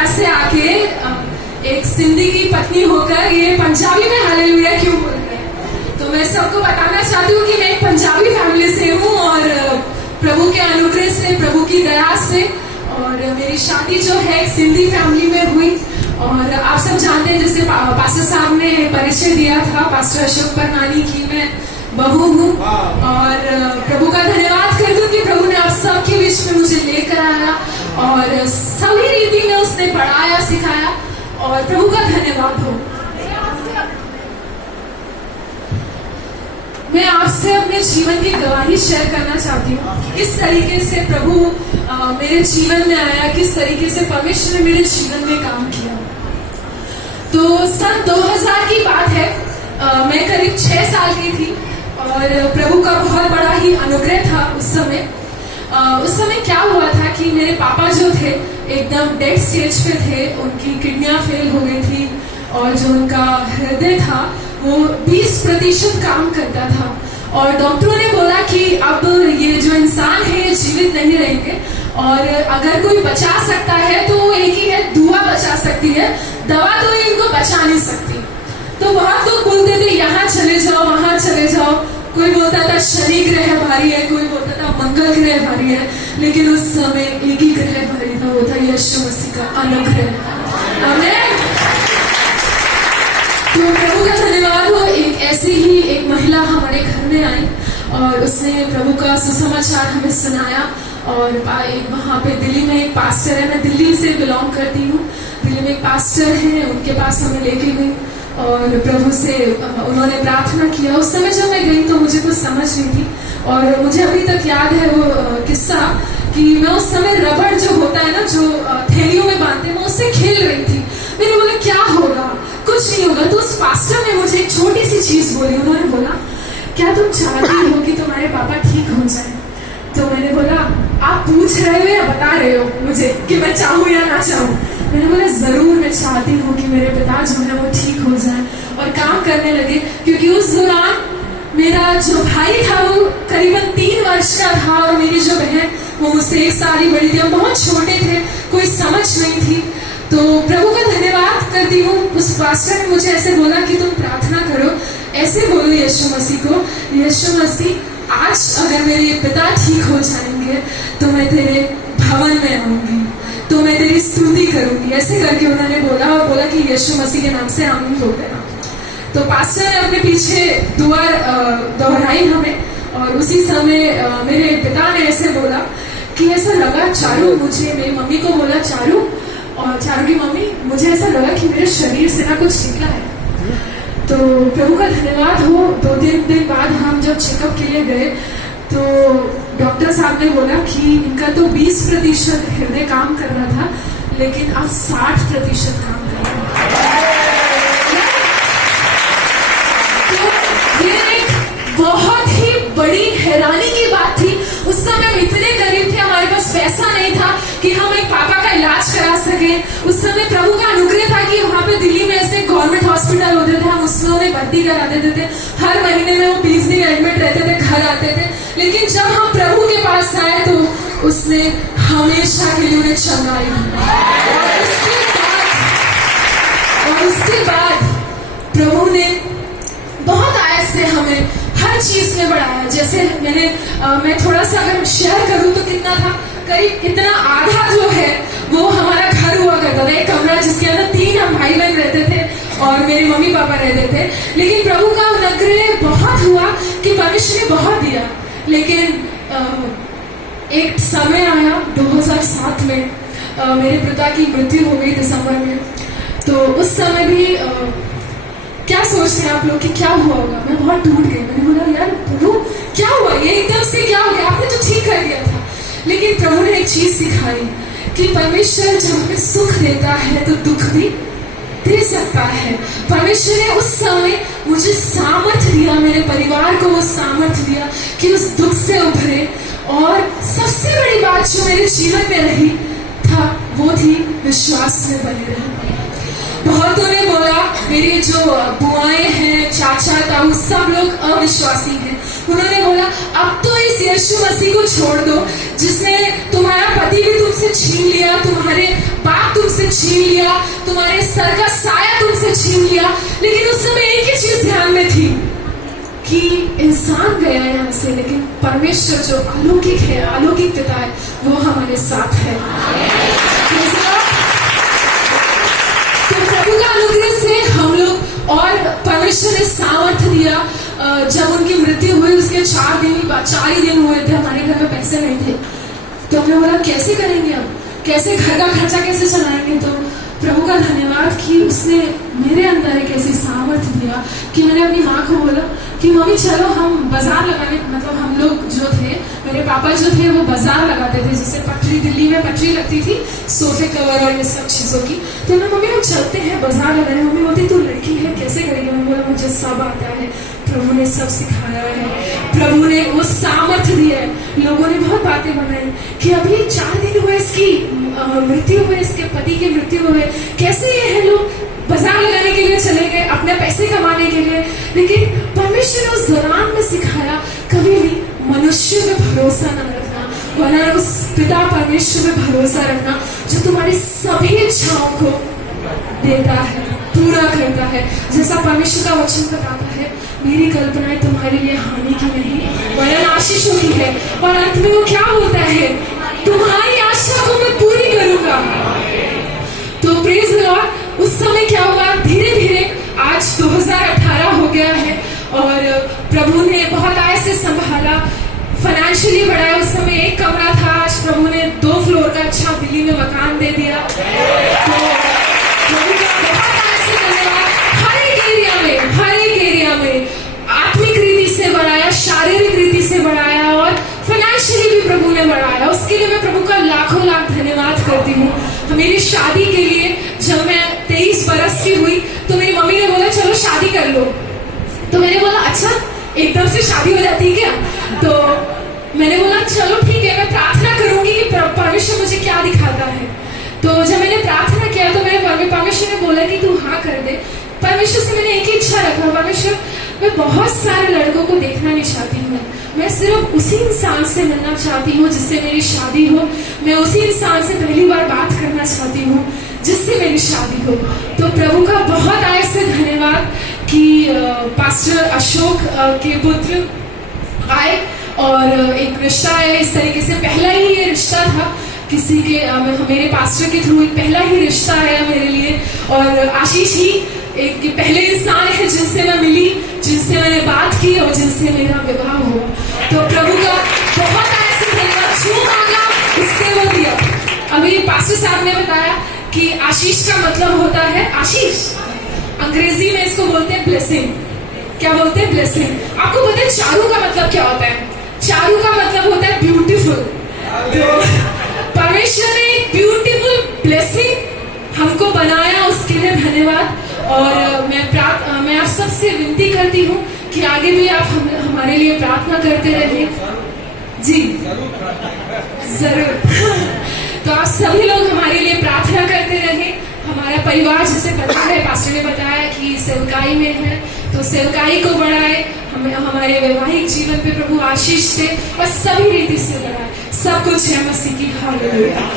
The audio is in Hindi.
परिवार से आके एक सिंधी की पत्नी होकर ये पंजाबी में हालेलुया क्यों बोल रहे हैं। तो मैं सबको बताना चाहती हूँ कि मैं एक पंजाबी फैमिली से हूँ और प्रभु के अनुग्रह से, प्रभु की दया से, और मेरी शादी जो है सिंधी फैमिली में हुई। और आप सब जानते हैं, जैसे पास्टर साहब ने परिचय दिया था, पास्टर अशोक परनानी की मैं बहू हूँ। और प्रभु का धन्यवाद करती हूँ कि प्रभु ने आप सबके बीच में मुझे लेकर आया और सभी रीति में उसने पढ़ाया, सिखाया, और प्रभु का धन्यवाद हो। मैं आपसे अपने जीवन की गवाही शेयर करना चाहती हूँ, किस तरीके से प्रभु मेरे जीवन में आया, किस तरीके से परमेश्वर ने मेरे जीवन में काम किया। तो सन 2000 की बात है, मैं करीब 6 साल की थी और प्रभु का बहुत बड़ा ही अनुग्रह था उस समय। उस समय क्या हुआ था कि मेरे पापा जो थे एकदम डेड स्टेज पे थे, उनकी किडनियां फेल हो गई थी और जो उनका हृदय था वो 20% काम करता था। और डॉक्टरों ने बोला कि अब ये जो इंसान है ये जीवित नहीं रहेंगे, और अगर कोई बचा सकता है तो वो एक ही है, दुआ बचा सकती है, दवा तो इनको बचा नहीं सकती। तो बहुत लोग बोलते थे यहाँ चले जाओ, वहां चले जाओ। कोई बोलता था शनि ग्रह भारी है, कोई बोलता था मंगल ग्रह भारी है, लेकिन उस समय एक ही ग्रह भारी था, वो था यीशु मसीह का अनुग्रह। आमीन। तो प्रभु का धन्यवाद हो, एक ऐसी ही एक महिला हमारे घर में आई और उसने प्रभु का सुसमाचार हमें सुनाया। और एक वहाँ पे दिल्ली में एक पास्टर है, मैं दिल्ली से बिलोंग करती हूँ, दिल्ली में एक पास्टर है, उनके पास हमें लेके गई और प्रभु से उन्होंने प्रार्थना किया। उस समय जब मैं गई तो मुझे कुछ समझ नहीं थी, और मुझे अभी तक याद है वो किस्सा कि मैं उस समय रबड़ जो होता है ना, जो थैलियों में बांधते हैं, मैं उससे खेल रही थी। मैंने बोला क्या होगा, कुछ नहीं होगा। तो उस पास्टर ने मुझे एक छोटी सी चीज बोली, उन्होंने बोला क्या तुम चाहती हो कि तुम्हारे पापा ठीक हो जाए। तो मैंने बोला आप पूछ रहे हो या बता रहे हो मुझे कि मैं चाहूँ या ना चाहूँ। मैंने बोला जरूर मैं चाहती हूँ कि मेरे पिता जो है वो ठीक हो जाए, और काम करने लगे। क्योंकि उस दौरान मेरा जो भाई था वो करीबन 3 वर्ष का था और मेरी जो बहन वो मुझसे 1 साल ही बड़ी थी, हम बहुत छोटे थे, कोई समझ नहीं थी। तो प्रभु का धन्यवाद करती हूँ, उस पास्टर ने मुझे ऐसे बोला कि तुम प्रार्थना करो, ऐसे बोलो यीशु मसीह को, यीशु मसीह आज अगर मेरे पिता ठीक हो जाएंगे तो मैं तेरे भवन में आऊंगी, तो मैं तेरी स्तुति करूंगी। ऐसे करके उन्होंने बोला और बोला कि यीशु मसीह के नाम से आमीन हो गया। तो पास्टर ने अपने पीछे दुआ दोहराई हमें, और उसी समय मेरे पिता ने ऐसे बोला कि ऐसा लगा चारू, मुझे मेरी मम्मी को बोला चारू, और चारू की मम्मी, मुझे ऐसा लगा कि मेरे शरीर से ना कुछ निकला है। तो प्रभु का धन्यवाद हो, 2-3 दिन बाद हम जब चेकअप के लिए गए तो डॉक्टर साहब ने बोला कि इनका तो 20% हृदय काम कर रहा था, लेकिन अब 60% काम कर रहा है। तो ये एक बहुत ही बड़ी हैरानी की बात थी। उस समय हम इतने गरीब थे, हमारे पास पैसा नहीं था कि हम एक पापा का इलाज करा सके। उस समय प्रभु का अनुग्रह था कि वहाँ पे दिल्ली में ऐसे गवर्नमेंट हॉस्पिटल होते थे, हम उसमें उन्हें भर्ती करा देते थे। हर महीने में वो 20 दिन एडमिट रहते थे, घर आते थे। लेकिन जब हम प्रभु के पास आए तो उसने हमेशा के लिए उन्हें चंगाई दी। और उसके बाद प्रभु ने बहुत आयत से हमें हर चीज में बढ़ाया। जैसे मैं थोड़ा सा अगर शेयर करूं तो कितना था, करीब इतना आधा जो है वो हमारा घर हुआ करता था, एक कमरा जिसके अंदर 3 हम भाई बहन रहते थे और मेरे मम्मी पापा रहते थे। लेकिन प्रभु का अनुग्रह बहुत हुआ कि परमेश्वर ने बहुत दिया। लेकिन एक समय आया 2007 में, मेरे पिता की मृत्यु हो गई दिसंबर में। तो उस समय भी क्या सोचते हैं आप लोग कि क्या हुआ होगा, मैं बहुत टूट गई। मैंने बोला यार प्रभु क्या हुआ, ये एकदम से क्या हो गया, आपने तो ठीक कर दिया था। लेकिन प्रभु ने एक चीज सिखाई कि परमेश्वर जब हमें सुख देता है तो दुख भी दे सकता है। परमेश्वर ने उस समय मुझे सामर्थ्य दिया, मेरे परिवार को वो सामर्थ्य दिया कि उस दुख से उभरे। और सबसे बड़ी बात जो मेरे जीवन में रही था वो थी विश्वास में बने रहना। बहुतों ने बोला, मेरे जो बुआएं हैं, चाचा ताऊ, सब लोग अविश्वासी हैं। उन्होंने बोला अब तो इस यीशु मसीह को छोड़ दो, जिसने तुम्हारा पति भी तुमसे छीन लिया, तुम्हारे बाप तुमसे छीन लिया, तुम्हारे सर का साया तुमसे छीन लिया। लेकिन उस समय एक ही चीज ध्यान में थी कि इंसान गया यहाँ से, लेकिन परमेश्वर जो अलौकिक है, अलौकिक पिता है, वो हमारे साथ है। तो प्रभु का अनुग्रह से हम लोग, और परमेश्वर ने सामर्थ्य दिया। जब उनकी मृत्यु हुई उसके 4 ही दिन हुए थे, हमारे घर में पैसे नहीं थे, तो हमने बोला कैसे करेंगे, अब कैसे घर का खर्चा कैसे चलाएंगे। तो प्रभु का धन्यवाद कि उसने मेरे अंदर एक ऐसी सामर्थ्य दिया कि मैंने अपनी माँ को बोला कि मम्मी चलो हम बाजार लगाने, मतलब हम लोग जो थे, मेरे पापा जो थे वो बाजार लगाते थे, जैसे पटरी, दिल्ली में पटरी लगती थी सोफे कवर और ये सब चीजों की। तो मैं मम्मी हम चलते हैं बाजार लगाने। मम्मी बोलती तू लड़की है कैसे करेगी। मैं बोला मुझे सब आता है, प्रभु ने सब सिखाया है, प्रभु ने वो सामर्थ्य दिया है। लोगों ने बहुत बातें बनाई कि अभी 4 दिन हुए इसकी मृत्यु हुए, इसके पति की मृत्यु हुए, कैसे ये है लोग बाजार लगाने के लिए चले गए, अपने पैसे कमाने के लिए। लेकिन परमेश्वर ने उस दौरान में सिखाया कभी भी मनुष्य में भरोसा न रखना, वरना उस पिता परमेश्वर में भरोसा रखना जो तुम्हारी सभी इच्छाओं को देता है, पूरा करता है। जैसा परमेश्वर का वचन बताता है, मेरी कल्पनाएं तुम्हारे लिए हानि की नहीं वरन आशीषों की है। और अंत में वो क्या होता है, तुम्हारी आशा को मैं पूरी करूंगा। तो प्रेज द लॉर्ड। उस समय क्या हुआ, धीरे धीरे आज 2018 हो गया है और प्रभु ने बहुत आय से संभाला, फाइनेंशियली बढ़ाया। उस समय 1 कमरा था, आज प्रभु ने 2 फ्लोर का अच्छा दिल्ली में मकान दे दिया। तो प्रभु का बहुत आय से धन्यवाद। हर एक एरिया में आत्मिक रीति से बढ़ाया, शारीरिक रीति से बढ़ाया और फाइनेंशियली भी प्रभु ने बढ़ाया। उसके लिए मैं प्रभु का लाखों लाख धन्यवाद करती हूँ। मेरी शादी के लिए जब मैं 23 बरस की हुई तो मेरी मम्मी ने बोला चलो शादी कर लो। तो मैंने बोला अच्छा एकदम से शादी हो जाती है क्या। तो मैंने बोला चलो ठीक है, मैं प्रार्थना करूंगी कि परमेश्वर मुझे क्या दिखाता है। तो जब मैंने प्रार्थना किया तो मेरे परमेश्वर ने बोला कि तू हाँ कर दे। परमेश्वर से मैंने एक ही इच्छा रखा, परमेश्वर मैं बहुत सारे लड़कों को देखना नहीं चाहती हूँ, मैं सिर्फ उसी इंसान से मिलना चाहती हूँ जिससे मेरी शादी हो। मैं उसी इंसान से पहली बार बात करना चाहती हूँ जिससे मेरी शादी हो। तो प्रभु का बहुत आय से धन्यवाद कि पास्टर अशोक के पुत्र आए और एक रिश्ता है। इस तरीके से पहला ही ये रिश्ता था किसी के, मेरे पास्टर के थ्रू एक पहला ही रिश्ता आया मेरे लिए। और आशीष ही एक पहले इंसान है जिनसे मैं मिली, जिनसे मैंने बात की और जिनसे मेरा विवाह हुआ। तो प्रभु का बहुत ऐसे धन्यवाद, जो मांगा उससे वो दिया। अभी पास्टर साहब ने बताया कि आशीष का मतलब होता है, आशीष अंग्रेजी में इसको बोलते हैं ब्लेसिंग। क्या बोलते हैं? ब्लेसिंग। आपको पता है चारू का मतलब क्या होता है? चारू का मतलब होता है ब्यूटीफुल। तो परमेश्वर ने एक ब्यूटीफुल ब्लेसिंग हमको बनाया, उसके लिए धन्यवाद। और मैं आप सबसे विनती करती हूँ कि आगे भी आप हमारे लिए प्रार्थना करते रहिए। जी जरूर। तो आप सभी लोग हमारे लिए प्रार्थना करते रहे। हमारा परिवार जैसे पता है, पास्टर ने बताया कि सेवकाई में है, तो सेवकाई को बढ़ाए, हमें हमारे वैवाहिक जीवन पे प्रभु आशीष दे और सभी रीति से बढ़ाए। सब कुछ है मसीह की हालेलुया।